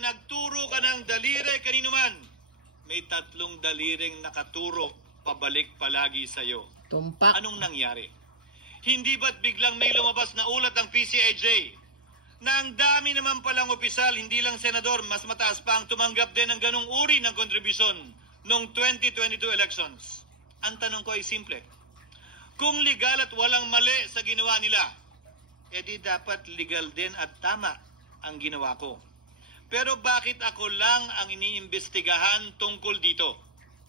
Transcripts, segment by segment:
nagturo ka ng daliri kanino man, may tatlong daliring nakaturo pabalik palagi sa'yo. Tumpak. Anong nangyari? Hindi ba't biglang may lumabas na ulat ng PCAJ na ang dami naman palang opisyal, hindi lang senador, mas mataas pa ang tumanggap din ng ganung uri ng kontribusyon noong 2022 elections? Ang tanong ko ay simple. Kung legal at walang mali sa ginawa nila, edi dapat legal din at tama ang ginawa ko. Pero bakit ako lang ang iniimbestigahan tungkol dito?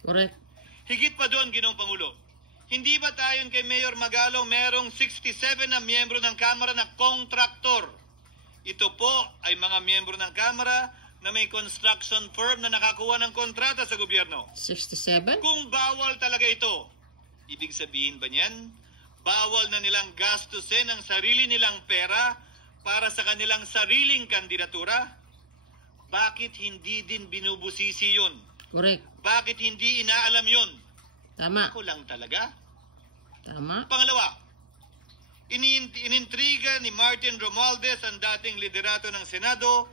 Correct. Higit pa doon, Ginoong Pangulo. Hindi ba tayon kay Mayor Magalong merong 67 na miyembro ng Kamara na kontraktor? Ito po ay mga miyembro ng Kamara na may construction firm na nakakuha ng kontrata sa gobyerno. 67? Kung bawal talaga ito, ibig sabihin ba niyan, bawal na nilang gastusin ang sarili nilang pera para sa kanilang sariling kandidatura? Bakit hindi din binubusisi yun? Correct. Bakit hindi inaalam yun? Tama. Ako lang talaga. Tama. Pangalawa, inintriga ni Martin Romualdez ang dating liderato ng Senado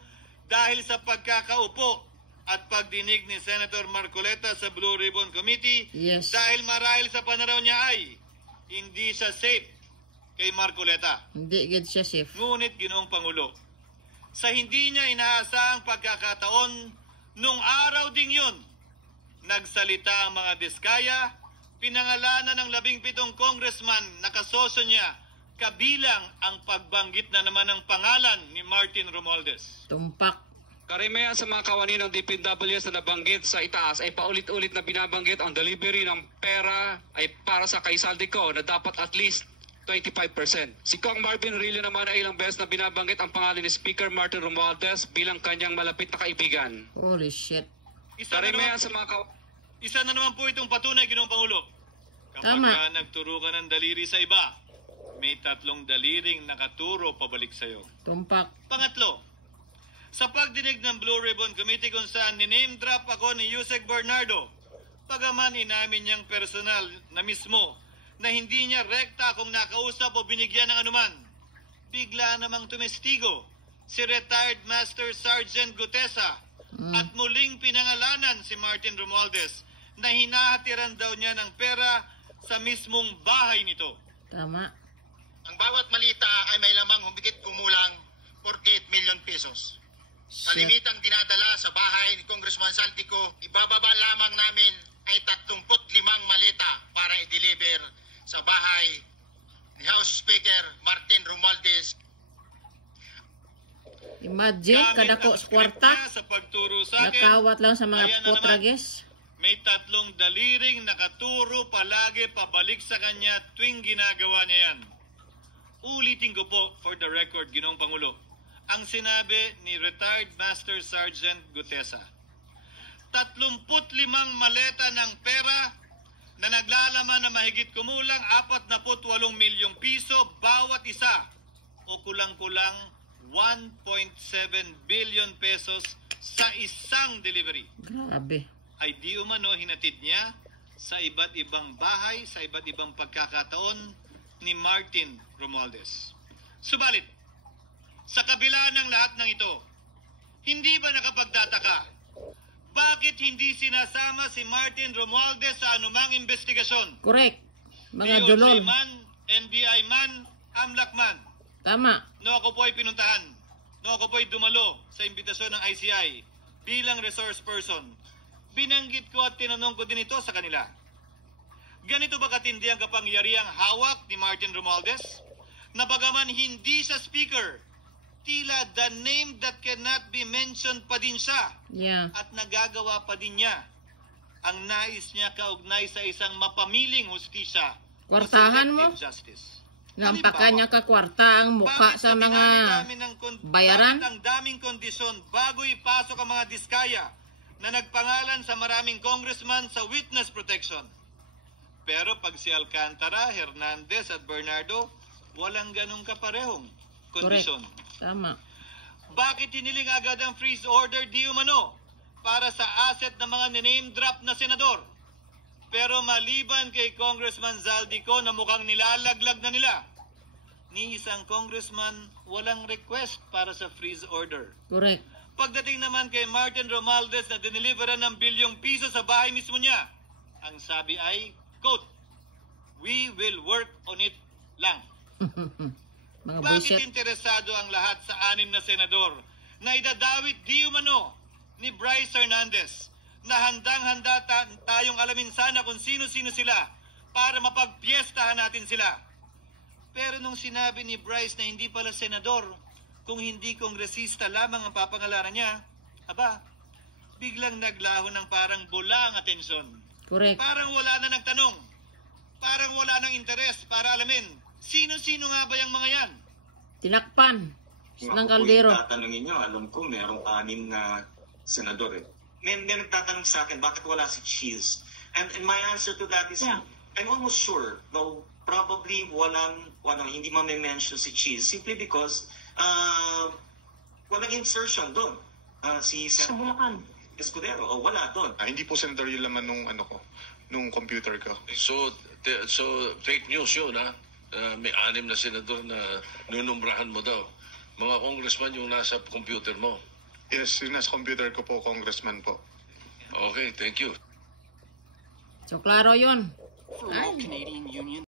dahil sa pagkakaupo at pagdinig ni Senator Marcoleta sa Blue Ribbon Committee. Yes. Dahil marahil sa pananaw niya ay hindi siya safe kay Marcoleta. Hindi gid siya safe. Ngunit, Ginoong Pangulo, sa hindi niya inaasahang pagkakataon, nung araw ding yun, nagsalita ang mga diskaya, pinangalanan ng 17 congressman na kasosyo niya, kabilang ang pagbanggit na naman ng pangalan ni Martin Romualdez. Tumpak. Karamihan sa mga kawani ng DPWS na nabanggit sa itaas ay paulit-ulit na binabanggit ang delivery ng pera ay para sa kay Saldico na dapat at least 25%. Si Kong Marvin Rillo naman ay ilang beses na binabanggit ang pangalan ni Speaker Martin Romualdez bilang kanyang malapit na kaibigan. Holy shit. Isa na naman po itong patunay, Ginoong Pangulo. Tama. Kapag nagturo ka ng daliri sa iba, may tatlong daliring nakaturo pabalik sa'yo. Tumpak. Pangatlo, sa pagdinig ng Blue Ribbon Committee kung saan niname drop ako ni Yusek Bernardo, pagaman inamin niyang personal na mismo na hindi niya rekta kung nakausap o binigyan ng anuman, bigla namang tumestigo si retired Master Sergeant Gutesa at muling pinangalanan si Martin Romualdez na hinahatiran daw niya ng pera sa mismong bahay nito. Tama. Ang bawat malita ay may lamang humigit kumulang 48 million pesos. Shit. Kalimitang dinadala sa bahay ni Congressman Saldico, ibababa lamang namin ay 35 maleta para i-deliver sa bahay ni House Speaker Martin Romualdez. Imagine, kadako sa kwarta, Sa pagturo sa akin, nakawat lang sa mga ayan na potrages. may tatlong daliring nakaturo palagi pabalik sa kanya tuwing ginagawa niya yan. Ulitin ko po for the record, Ginoong Pangulo, ang sinabi ni retired Master Sergeant Gutesa. 35 maleta ng pera na naglalaman na mahigit kumulang 48 milyong piso bawat isa o kulang-kulang 1.7 billion pesos sa isang delivery. Grabe. Ay di umano hinatid niya sa iba't ibang bahay, sa iba't ibang pagkakataon ni Martin Romualdez. Subalit, sa kabila ng lahat ng ito, hindi ba nakapagtataka? Bakit hindi sinasama si Martin Romualdez sa anumang investigasyon? Correct. Mga DOJ dulol. man, NBI man, AMLAC man. Tama. No ako po ay pinuntahan. No ako po ay dumalo sa imbitasyon ng ICI bilang resource person. Binanggit ko at tinanong ko din ito sa kanila. Ganito ba katindi ang kapangyarihang hawak ni Martin Romualdez? Na bagaman hindi siya speaker, tila the name that cannot be mentioned pa din siya. Yeah. At nagagawa pa din niya ang nais niya kaugnay sa isang mapamiling hustisya. Kwartahan o mo? selective justice. Nampakan niya ka kwarta ang mukha Bakit sa mga dinami-dami ng bayaran? Bakit ang daming kondisyon bago ipasok ang mga diskaya na nagpangalan sa maraming congressman sa witness protection? Pero pag si Alcantara, Hernandez at Bernardo, walang ganong kaparehong kondisyon. Tama. Bakit hiniling agad ang freeze order di umano para sa asset ng mga name drop na senador? Pero maliban kay Congressman Zaldico na mukhang nilalaglag na nila, ni isang congressman walang request para sa freeze order. Correct. Pagdating naman kay Martin Romualdez na diniliveran ng bilyong piso sa bahay mismo niya, ang sabi ay, quote, "We will work on it lang." Mga Bakit bullshit. interesado ang lahat sa 6 na senador na idadawit di umano ni Bryce Hernandez na handang-handa tayong alamin sana kung sino-sino sila para mapagpiestahan natin sila? Pero nung sinabi ni Bryce na hindi pala senador, kung hindi kongresista lamang ang papangalanan niya, aba, biglang naglaho ng parang bula ang atensyon. Correct. Parang wala na nagtanong. Parang wala nang interes para alamin sino-sino nga ba yung mga yan. Tinakpan ng kaldero. Tatanungin nyo, alam ko merong 6 na senador eh. May nagtatanong sa akin, bakit wala si Cheese? And my answer to that is, I'm almost sure, though probably hindi ma-mention si Cheese, simply because walang insertion doon. Si Senator Escudero, wala doon. Hindi po senador yung laman nung computer ko. So fake news yun, ha? May 6 na senador na nunumbrahan mo daw. Mga congressman yung nasa computer mo. Yes, yung nasa computer ko po, congressman po. Okay, thank you. So, klaro yun. For all Canadian Union